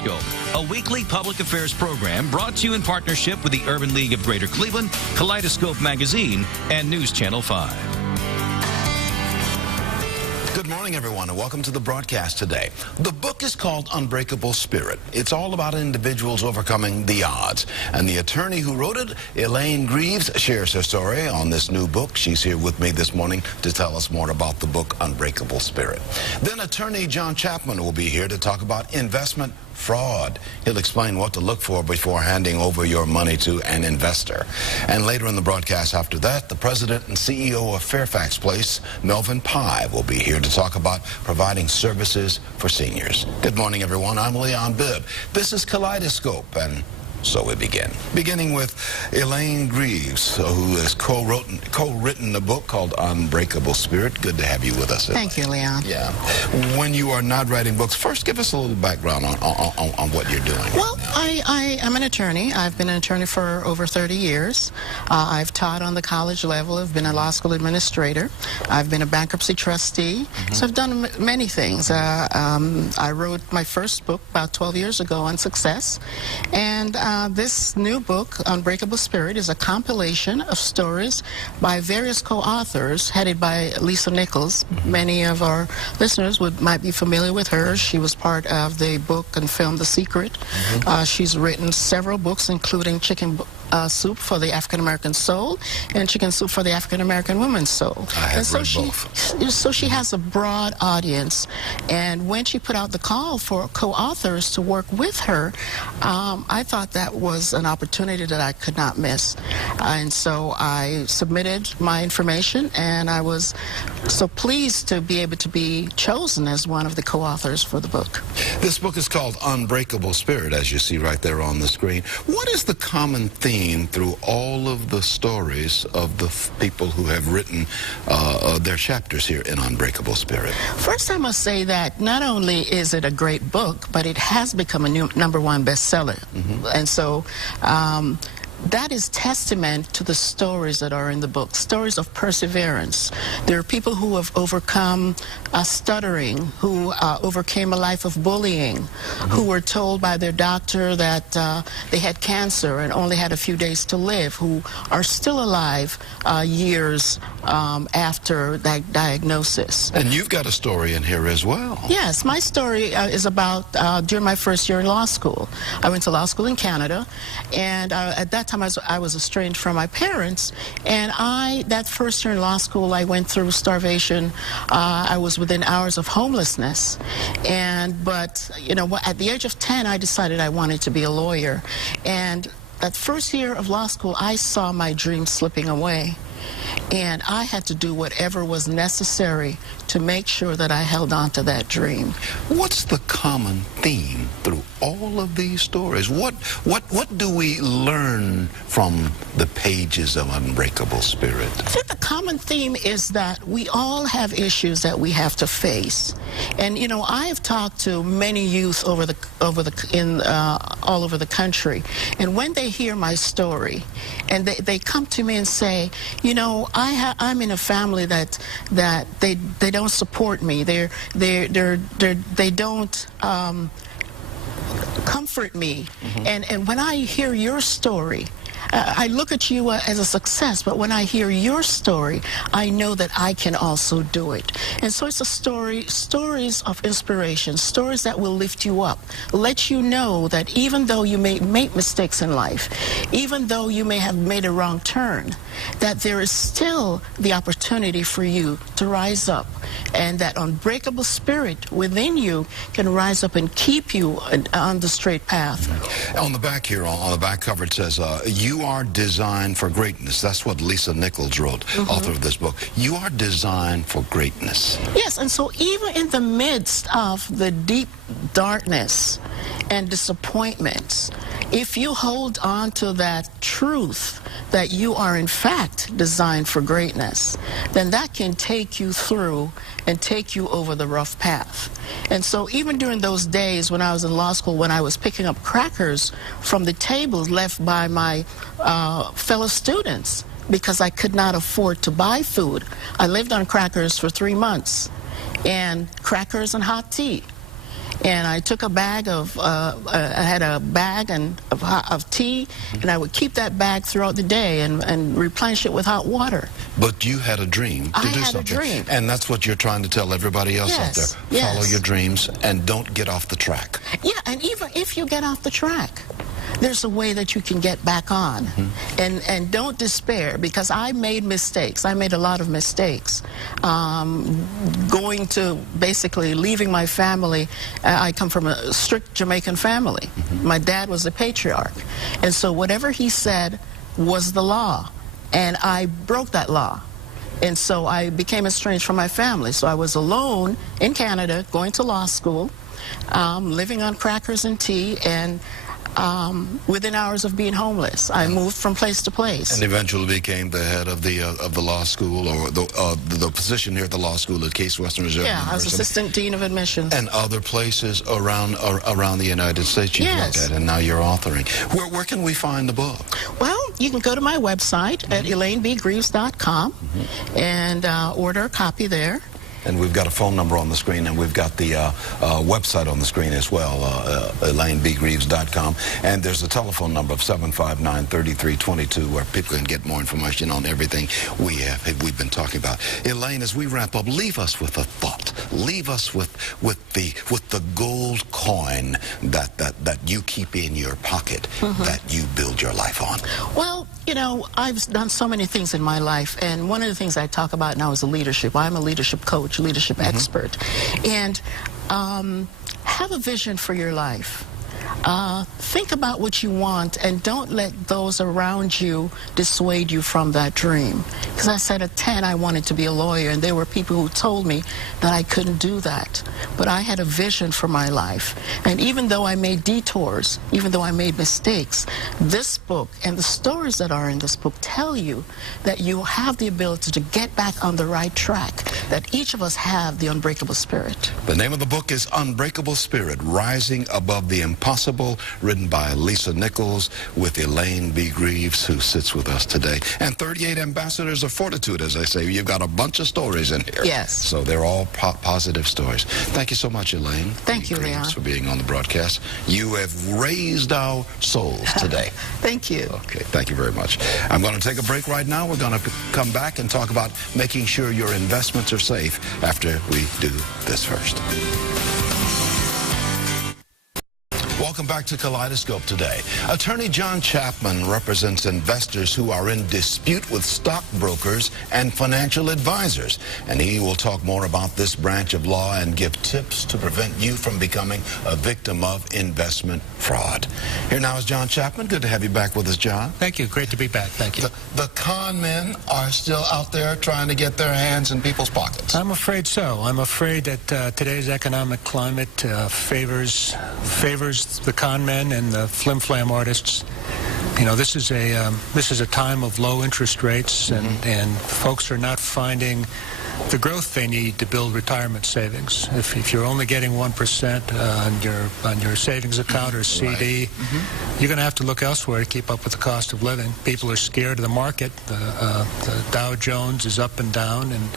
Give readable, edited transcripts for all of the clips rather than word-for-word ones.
Kaleidoscope, a weekly public affairs program brought to you in partnership with the Urban League of Greater Cleveland, Kaleidoscope Magazine, and News Channel 5. Good morning, everyone, and welcome to the broadcast today. The book is called Unbreakable Spirit. It's all about individuals overcoming the odds. And the attorney who wrote it, Elaine Greaves, shares her story on this new book. She's here with me this morning to tell us more about the book Unbreakable Spirit. Then attorney John Chapman will be here to talk about investment fraud. He'll explain what to look for before handing over your money to an investor. And later in the broadcast after that, the president and CEO of Fairfax Place, Melvin Pye, will be here to talk about providing services for seniors. Good morning, everyone. I'm Leon Bibb. This is Kaleidoscope, and so we begin. Beginning with Elaine Greaves, who has co-written a book called Unbreakable Spirit. Good to have you with us, Elaine. Thank you, Leon. Yeah. When you are not writing books, first give us a little background on what you're doing. Well, I am an attorney. I've been an attorney for over 30 years. I've taught on the college level. I've been a law school administrator. I've been a bankruptcy trustee. So I've done many things. I wrote my first book about 12 years ago on success. And this new book, Unbreakable Spirit, is a compilation of stories by various co-authors headed by Lisa Nichols. Many of our listeners might be familiar with her. She was part of the book and film The Secret. She's written several books, including Chicken Soup for the African American Soul and Chicken Soup for the African American Woman's Soul. I have read both. So she has a broad audience, and when she put out the call for co-authors to work with her, I thought that was an opportunity that I could not miss. And so I submitted my information, and I was so pleased to be able to be chosen as one of the co-authors for the book. This book is called Unbreakable Spirit, as you see right there on the screen. What is the common theme through all of the stories of the people who have written their chapters here in Unbreakable Spirit? First, I must say that not only is it a great book, but it has become a new #1 bestseller. And so that is testament to the stories that are in the book, stories of perseverance. There are people who have overcome stuttering, who overcame a life of bullying, who were told by their doctor that they had cancer and only had a few days to live, who are still alive years after that diagnosis. And you've got a story in here as well. Yes, my story is about during my first year in law school. I went to law school in Canada, and at that time I was estranged from my parents, and that first year in law school I went through starvation. I was within hours of homelessness, but you know, at the age of 10 I decided I wanted to be a lawyer, and that first year of law school I saw my dream slipping away. And I had to do whatever was necessary to make sure that I held on to that dream. What's the common theme through all of these stories? What do we learn from the pages of Unbreakable Spirit? I think the common theme is that we all have issues that we have to face. And you know, I have talked to many youth all over the country, and when they hear my story, and they come to me and say, you know, I'm in a family that they don't support me. They don't comfort me. And when I hear your story, I look at you as a success, but when I hear your story, I know that I can also do it. And so it's stories of inspiration, stories that will lift you up, let you know that even though you may make mistakes in life, even though you may have made a wrong turn, that there is still the opportunity for you to rise up, and that unbreakable spirit within you can rise up and keep you on the straight path. On the back here, on the back cover, it says, you are designed for greatness. That's what Lisa Nichols wrote, author of this book. You are designed for greatness. Yes, and so even in the midst of the deep darkness and disappointments, if you hold on to that truth that you are in fact designed for greatness, then that can take you through and take you over the rough path. And so even during those days when I was in law school, when I was picking up crackers from the tables left by my fellow students because I could not afford to buy food, I lived on crackers for 3 months, and crackers and hot tea. And I took a bag of, I had a bag of tea, and I would keep that bag throughout the day and replenish it with hot water. But you had a dream to do something. I had a dream. And that's what you're trying to tell everybody else out there. Yes. Follow your dreams and don't get off the track. Yeah, and even if you get off the track, there's a way that you can get back on. And don't despair, because I made mistakes. I made a lot of mistakes. Going to basically leaving my family. I come from a strict Jamaican family. My dad was a patriarch. And so whatever he said was the law. And I broke that law. And so I became estranged from my family. So I was alone in Canada, going to law school, living on crackers and tea, and within hours of being homeless, I moved from place to place. And eventually became the head of the law school, or the position here at the law school at Case Western Reserve University. I was assistant dean of admissions. And other places around the United States you've looked at, and now you're authoring. Where can we find the book? Well, you can go to my website at ElaineBGreaves.com and order a copy there. And we've got a phone number on the screen, and we've got the website on the screen as well, ElaineBGreaves.com. And there's a telephone number of 759-3322 where people can get more information on everything we've been talking about. Elaine, as we wrap up, leave us with a thought. Leave us with the gold coin that you keep in your pocket, that you build your life on. Well, you know, I've done so many things in my life, and one of the things I talk about now is leadership. I'm a leadership coach, leadership expert. And have a vision for your life. Think about what you want, and don't let those around you dissuade you from that dream. Because I said at 10 I wanted to be a lawyer, and there were people who told me that I couldn't do that. But I had a vision for my life. And even though I made detours, even though I made mistakes, this book and the stories that are in this book tell you that you have the ability to get back on the right track, that each of us have the unbreakable spirit. The name of the book is Unbreakable Spirit, Rising Above the Impossible, written by Lisa Nichols with Elaine B. Greaves, who sits with us today. And 38 Ambassadors of Fortitude, as I say. You've got a bunch of stories in here. Yes. So they're all positive stories. Thank you so much, Elaine. Thank you, Leon, for being on the broadcast. You have raised our souls today. Thank you. Okay, thank you very much. I'm going to take a break right now. We're going to come back and talk about making sure your investments are safe after we do this first. Welcome back to Kaleidoscope today. Attorney John Chapman represents investors who are in dispute with stockbrokers and financial advisors. And he will talk more about this branch of law and give tips to prevent you from becoming a victim of investment fraud. Here now is John Chapman. Good to have you back with us, John. Thank you. Great to be back. Thank you. The con men are still out there trying to get their hands in people's pockets. I'm afraid so. I'm afraid that today's economic climate favors the con men and the flim-flam artists. You know, this is a time of low interest rates, and folks are not finding the growth they need to build retirement savings. If you're only getting 1% on your savings account or CD, you're going to have to look elsewhere to keep up with the cost of living. People are scared of the market. The Dow Jones is up and down, and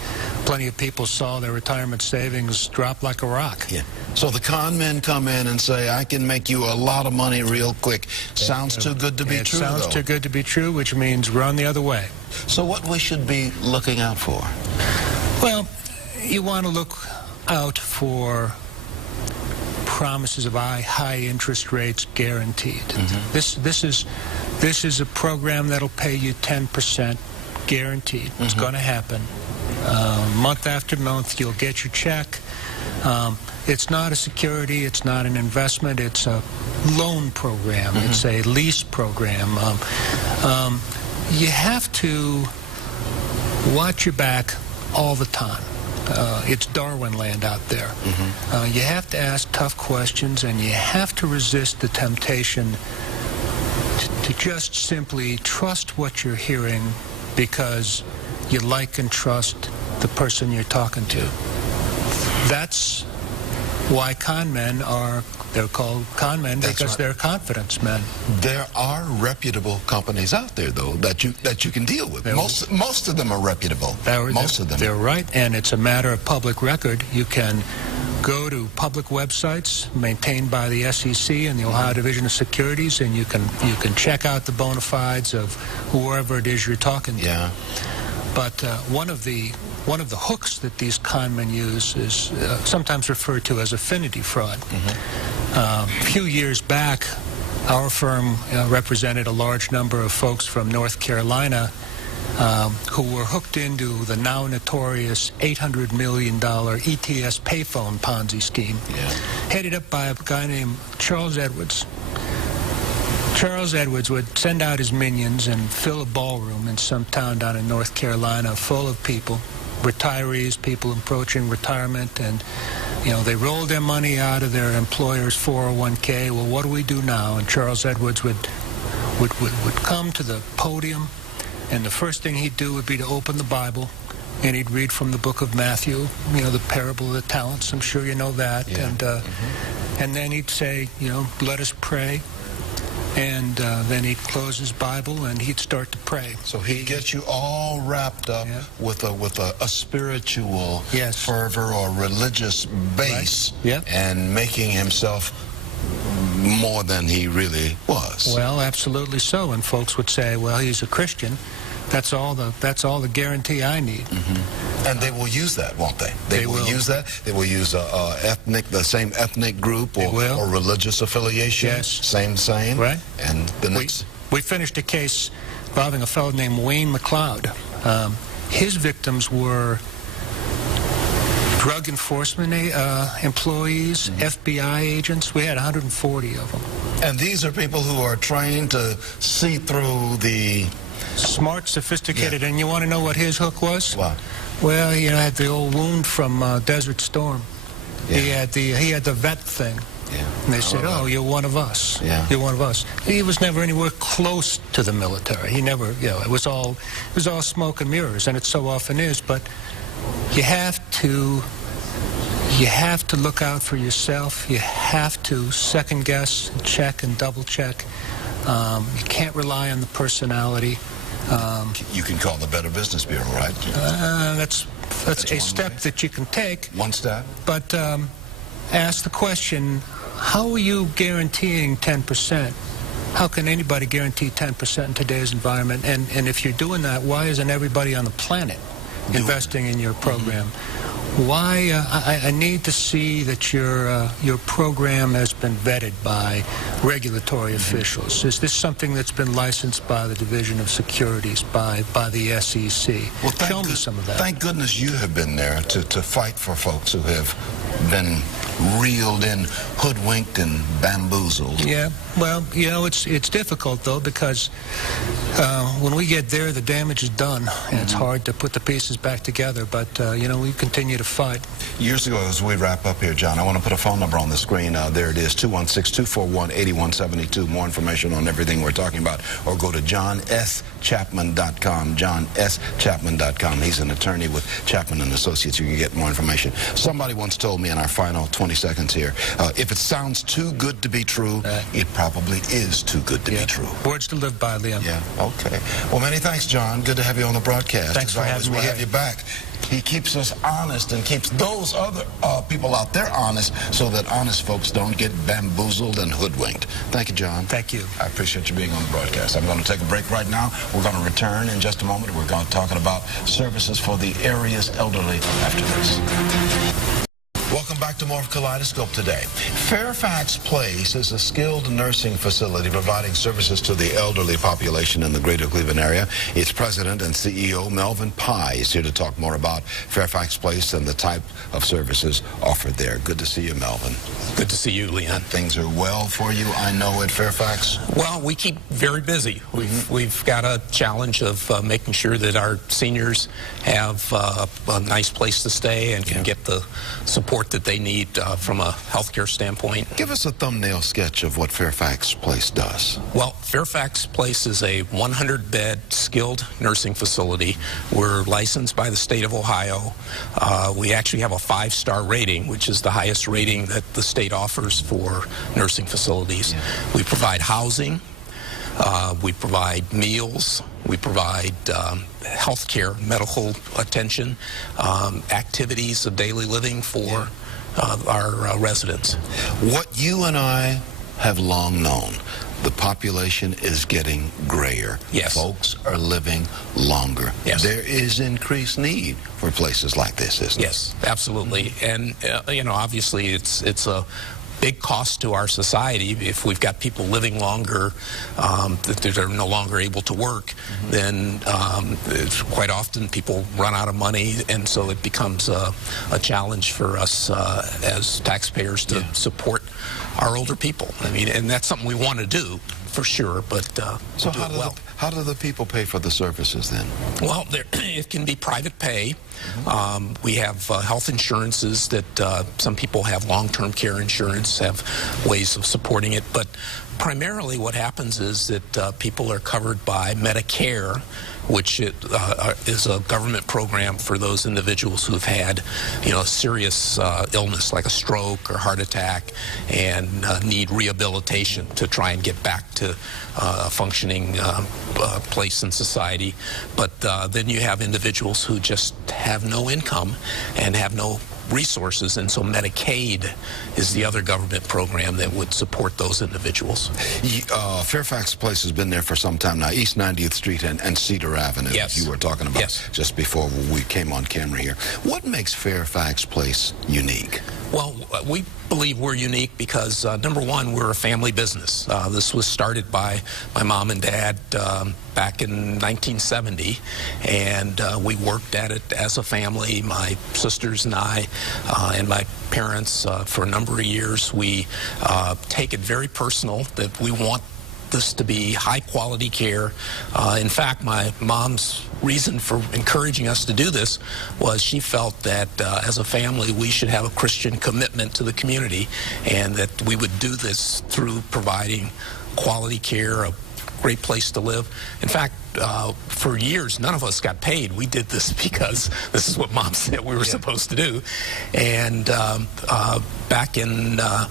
plenty of people saw their retirement savings drop like a rock. Yeah. So the con men come in and say, I can make you a lot of money real quick. Sounds too good to be true, It sounds too good to be true, which means run the other way. So what we should be looking out for? Well, you want to look out for promises of high interest rates guaranteed. This is a program that'll pay you 10% guaranteed. It's going to happen. Month after month, you'll get your check. It's not a security. It's not an investment. It's a loan program. It's a lease program. You have to watch your back all the time. It's Darwin land out there. You have to ask tough questions, and you have to resist the temptation to just simply trust what you're hearing because you like and trust the person you're talking to. That's why con men they're called con men. That's because they're confidence men. There are reputable companies out there, though, that you can deal with. Most of them are reputable. Most of them. They're right, and it's a matter of public record. You can go to public websites maintained by the SEC and the Ohio Division of Securities, and you can check out the bona fides of whoever it is you're talking to. Yeah. But one of the hooks that these conmen use is sometimes referred to as affinity fraud. A few years back, our firm represented a large number of folks from North Carolina who were hooked into the now notorious $800 million ETS payphone Ponzi scheme, headed up by a guy named Charles Edwards. Charles Edwards would send out his minions and fill a ballroom in some town down in North Carolina full of people, retirees, people approaching retirement, and they rolled their money out of their employer's 401k. Well, what do we do now? And Charles Edwards would come to the podium, and the first thing he'd do would be to open the Bible, and he'd read from the book of Matthew, the parable of the talents. I'm sure you know that. Yeah. And then he'd say, let us pray. And then he'd close his Bible and he'd start to pray. So he'd get you all wrapped up with a spiritual fervor or religious base, and making himself more than he really was. Well, absolutely so. And folks would say, well, he's a Christian. That's all the guarantee I need. And they will use that, won't they? They will use that. They will use the same ethnic group or religious affiliation. Yes. Same. Right. And the next. We finished a case involving a fellow named Wayne McLeod. His victims were drug enforcement employees, FBI agents. We had 140 of them. And these are people who are trained to see through the... Smart, sophisticated, and you want to know what his hook was? What? Well, he had the old wound from Desert Storm. He had the vet thing. And they said, "Oh, you're one of us. You're one of us." He was never anywhere close to the military. He never, it was all smoke and mirrors, and it so often is. But you have to look out for yourself. You have to second guess, check, and double check. You can't rely on the personality. You can call the Better Business Bureau, right? That's a step that you can take. One step. But ask the question, how are you guaranteeing 10%? How can anybody guarantee 10% in today's environment? And if you're doing that, why isn't everybody on the planet investing in your program? Why? I need to see that your program has been vetted by regulatory officials. Is this something that's been licensed by the Division of Securities, by the SEC? Well, show me some of that. Thank goodness you have been there to fight for folks who have been reeled in, hoodwinked, and bamboozled. Yeah, well, it's difficult, though, because when we get there, the damage is done, and it's hard to put the pieces back together, but, we continue to fight. Years ago, as we wrap up here, John, I want to put a phone number on the screen. There it is, 216-241-8172. More information on everything we're talking about, or go to johnschapman.com, johnschapman.com. He's an attorney with Chapman & Associates. You can get more information. Somebody once told me in our final 20 seconds here, if it sounds too good to be true, it probably is too good to be true. Words to live by, Liam. Yeah, okay. Well, many thanks, John. Good to have you on the broadcast. Thanks for having me. We'll have you back. He keeps us honest and keeps those other people out there honest so that honest folks don't get bamboozled and hoodwinked. Thank you, John. Thank you. I appreciate you being on the broadcast. I'm going to take a break right now. We're going to return in just a moment. We're going to talk about services for the area's elderly after this. Welcome back to more of Kaleidoscope today. Fairfax Place is a skilled nursing facility providing services to the elderly population in the greater Cleveland area. Its president and CEO, Melvin Pye, is here to talk more about Fairfax Place and the type of services offered there. Good to see you, Melvin. Good to see you, Leon. Things are well for you, I know, at Fairfax? Well, we keep very busy. We've got a challenge of making sure that our seniors have a nice place to stay and can get the support that they need from a healthcare standpoint. Give us a thumbnail sketch of what Fairfax Place does. Well, Fairfax Place is a 100-bed skilled nursing facility. We're licensed by the state of Ohio. We actually have a 5-star rating, which is the highest rating that the state offers for nursing facilities. We provide housing. We provide meals. We provide health care, medical attention, activities of daily living for our residents. What you and I have long known, the population is getting grayer. Yes. Folks are living longer. Yes. There is increased need for places like this, isn't Yes, absolutely. And, you know, obviously it's a big cost to our society. If we've got people living longer, that they're no longer able to work, then it's quite often people run out of money, and so it becomes a challenge for us as taxpayers to support our older people. I mean, and that's something we want to do for sure, but So do it well. how do the people pay for the services then? Well, it can be private pay. We have health insurances that some people have long-term care insurance, have ways of supporting it. But primarily what happens is that people are covered by Medicare, which is a government program for those individuals who've had, you know, a serious illness like a stroke or heart attack and need rehabilitation to try and get back to a functioning place in society. But then you have individuals who just have no income and have no resources, and so Medicaid is the other government program that would support those individuals. Fairfax Place has been there for some time now, East 90th Street and Cedar Avenue, Yes. you were talking about Yes. just before we came on camera here. What makes Fairfax Place unique? Well, we believe we're unique because, number one, we're a family business. This was started by my mom and dad back in 1970, and we worked at it as a family, my sisters and I, and my parents, for a number of years. We take it very personal that we want this to be high quality care. In fact, my mom's reason for encouraging us to do this was she felt that as a family we should have a Christian commitment to the community, and that we would do this through providing quality care, a great place to live. In fact, for years, none of us got paid. We did this because this is what Mom said we were supposed to do. And back in the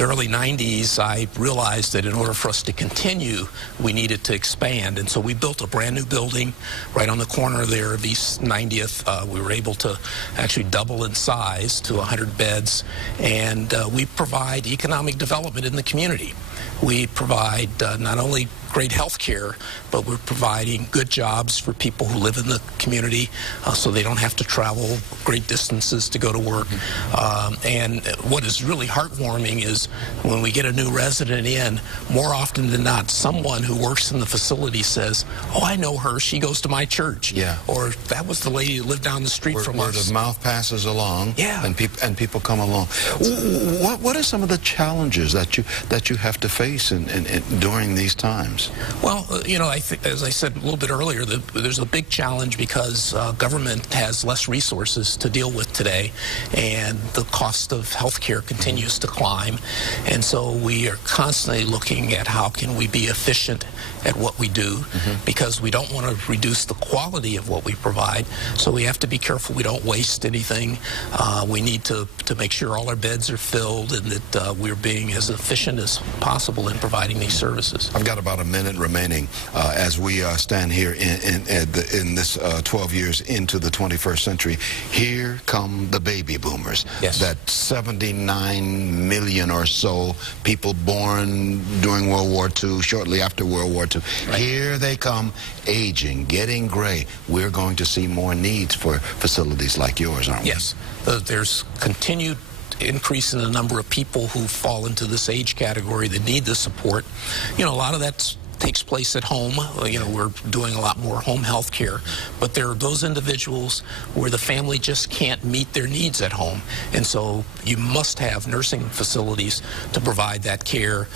early 90s, I realized that in order for us to continue, we needed to expand. And so we built a brand new building right on the corner there of East 90th. We were able to actually double in size to 100 beds. And we provide economic development in the community. We provide not only great health care, but we're providing good jobs for people who live in the community so they don't have to travel great distances to go to work. And what is really heartwarming is when we get a new resident in, more often than not, someone who works in the facility says, "Oh, I know her. She goes to my church." Yeah. Or that was the lady who lived down the street from us. Word of mouth passes along, Yeah. and people come along. What are some of the challenges that you have to face during these times? Well, you know, I think, as I said a little bit earlier, there's a big challenge because government has less resources to deal with today, and the cost of health care continues to climb. And so we are constantly looking at how can we be efficient at what we do, because we don't want to reduce the quality of what we provide. So we have to be careful we don't waste anything. We need to make sure all our beds are filled and that we're being as efficient as possible in providing these services. I've got about a minute remaining as we stand here in this 12 years into the 21st century. Here come the baby boomers. Yes. That 79 million or so people born during World War II, shortly after World War II. Right. Here they come, aging, getting gray. We're going to see more needs for facilities like yours, aren't we? Yes. There's continued increase in the number of people who fall into this age category that need this support. You know, a lot of that takes place at home. You know, we're doing a lot more home health care, but there are those individuals where the family just can't meet their needs at home, and so you must have nursing facilities to provide that care.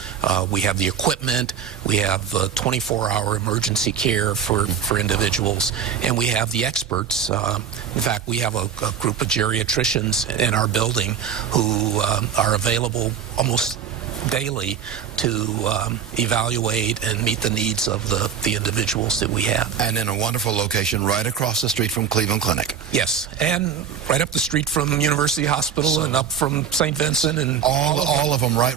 We have the equipment, we have 24-hour emergency care for individuals, and we have the experts. In fact, we have a group of geriatricians in our building who are available almost daily to evaluate and meet the needs of the individuals that we have. And in a wonderful location right across the street from Cleveland Clinic. Yes, and right up the street from University Hospital and up from St. Vincent and all of them right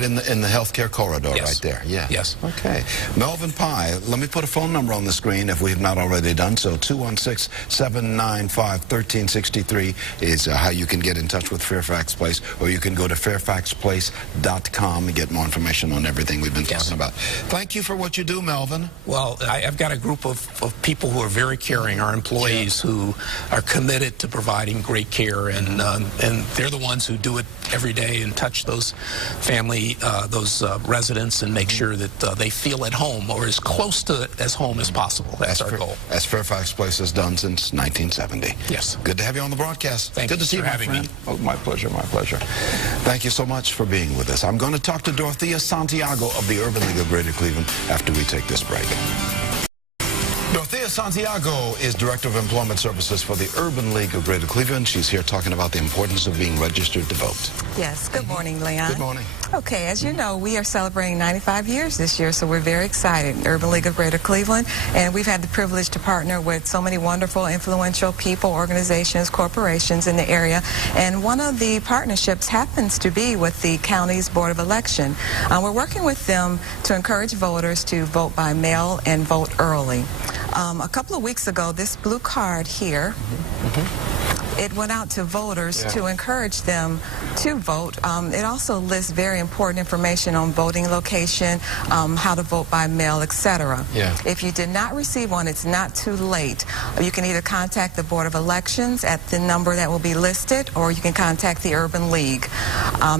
in the healthcare corridor. Yes. Right there. Yeah. Yes. Okay. Melvin Pye, let me put a phone number on the screen if we have not already done so. 216-795-1363 is how you can get in touch with Fairfax Place, or you can go to fairfaxplace.com and get more information on everything we've been talking about. Thank you for what you do, Melvin. Well, I've got a group of people who are very caring, our employees who are committed to providing great care, and they're the ones who do it every day and touch those family, those residents, and make sure that they feel at home or as close to as home as possible. That's our goal. As Fairfax Place has done since 1970. Yes. Good to have you on the broadcast. Thank you. Good to see you, my friend. Oh, my pleasure, my pleasure. Thank you so much for being with us. I'm going to talk to Dorothea Santiago of the Urban League of Greater Cleveland after we take this break. Dorothea Santiago is Director of Employment Services for the Urban League of Greater Cleveland. She's here talking about the importance of being registered to vote. Yes. Good morning, Leon. Good morning. Okay, as you know, we are celebrating 95 years this year, so we're very excited. Urban League of Greater Cleveland, and we've had the privilege to partner with so many wonderful, influential people, organizations, corporations in the area, and one of the partnerships happens to be with the county's Board of Election. We're working with them to encourage voters to vote by mail and vote early. A couple of weeks ago, this blue card here, it went out to voters to encourage them to vote. It also lists very important information on voting location, how to vote by mail, etc. If you did not receive one, it's not too late. You can either contact the Board of Elections at the number that will be listed, or you can contact the Urban League.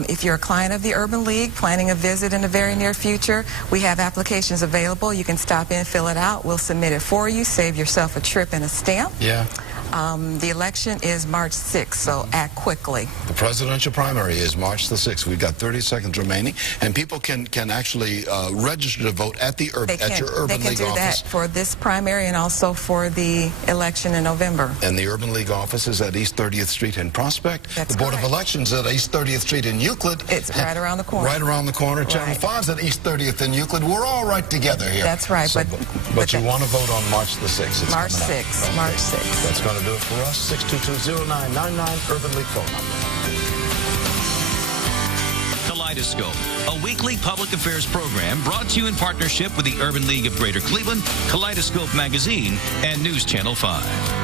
If you're a client of the Urban League, planning a visit in the very near future, we have applications available. You can stop in, fill it out. We'll submit it for you. Save yourself a trip and a stamp. The election is March 6th, so act quickly. The presidential primary is March the 6th. We've got 30 seconds remaining, and people can actually register to vote at your Urban League office. They can do that for this primary and also for the election in November. And the Urban League office is at East 30th Street in Prospect. That's the Board correct. of Elections at East 30th Street in Euclid. It's right around the corner. Right around the corner. Channel 5's at East 30th in Euclid. We're all right together here. That's right. So, but you want to vote on March the 6th. It's March 6th. Okay. March 6th. That's going to do it for us. 622-0999, Urban League phone number. Kaleidoscope, a weekly public affairs program brought to you in partnership with the Urban League of Greater Cleveland, Kaleidoscope Magazine, and News Channel 5.